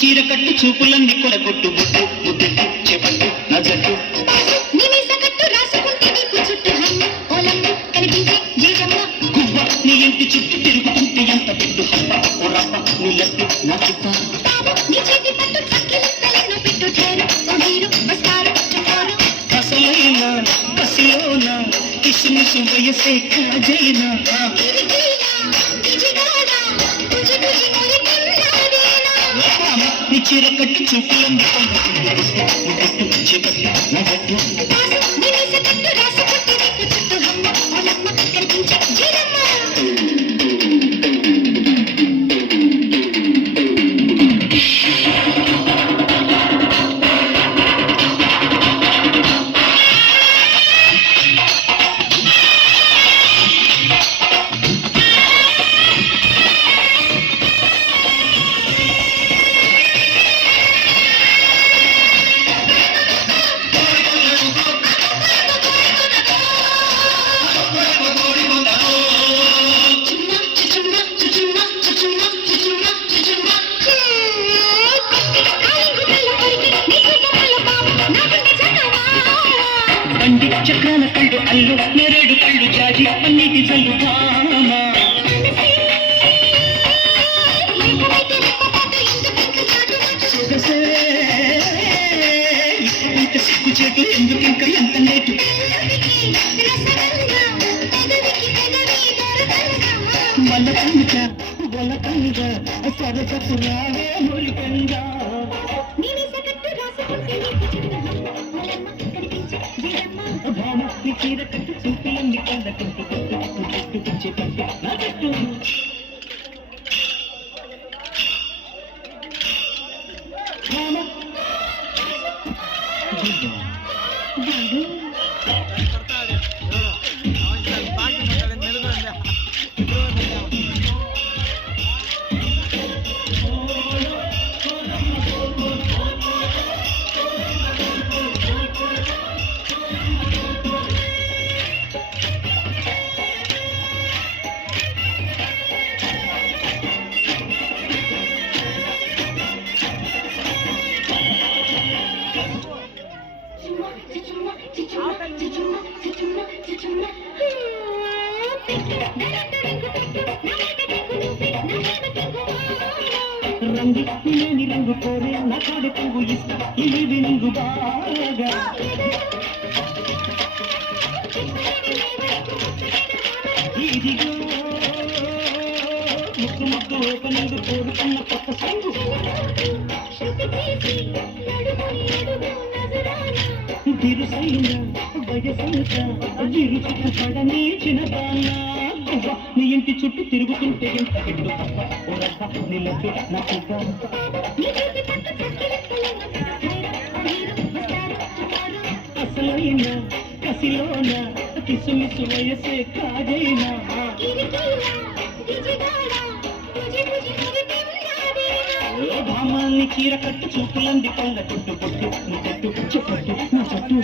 చీర కట్టు చూపులన్నీ కొడగొట్టు బొట్టు ముద్దెట్టు చెప్పట్టు నా జట్టు గువ్వ నీ ఇంటి చుట్టూ తిరుగుతుంటే ఎంత పెట్టు హప్ప ఓ రప్ప నీ లట్టు నా చుట్ట అసలైనా కసిలోనా కిసుమిసు వయసే కాజైనా నీ చీర కట్టు చూపులండి చేపట్టు నా జట్టు బండి చక్రాల కళ్ళు అల్లు నేరేడు కళ్ళు జాజి అన్నిటి జల్లు భామా సిగ్గు చేటు ఎందుకు ఇంకా ఎంత లేటు మల్లకంగా బొలకంగా సరసపు రావే మురికంగా భామ చీర కట్టు చూపులన్నీ కందకుంటూ చెట్టు చెప్పట్టు నా జట్టు రంగు లేని రంగు కోరే నా కాడి పువ్వు ఇస్తా ఇది రంగు బాగా ఇదిగో ముక్కు ముక్కు ఓపెనింగ్ కోరుకున్న కొత్త సంగు బిరుసైన వయసంత విరుచుకు పడనే చిన్నదానా నీ ఇంటి చుట్టూ తిరుగుతుంటే ఎంత పెట్టు నిలబడి నా అసలైన కసిలోన కిసుమిసు వయసే కాజైనా భామాన్ని చీర కట్టు చూపులంది కొండ చుట్టు పొట్టు చెప్పట్టు నా చుట్టూ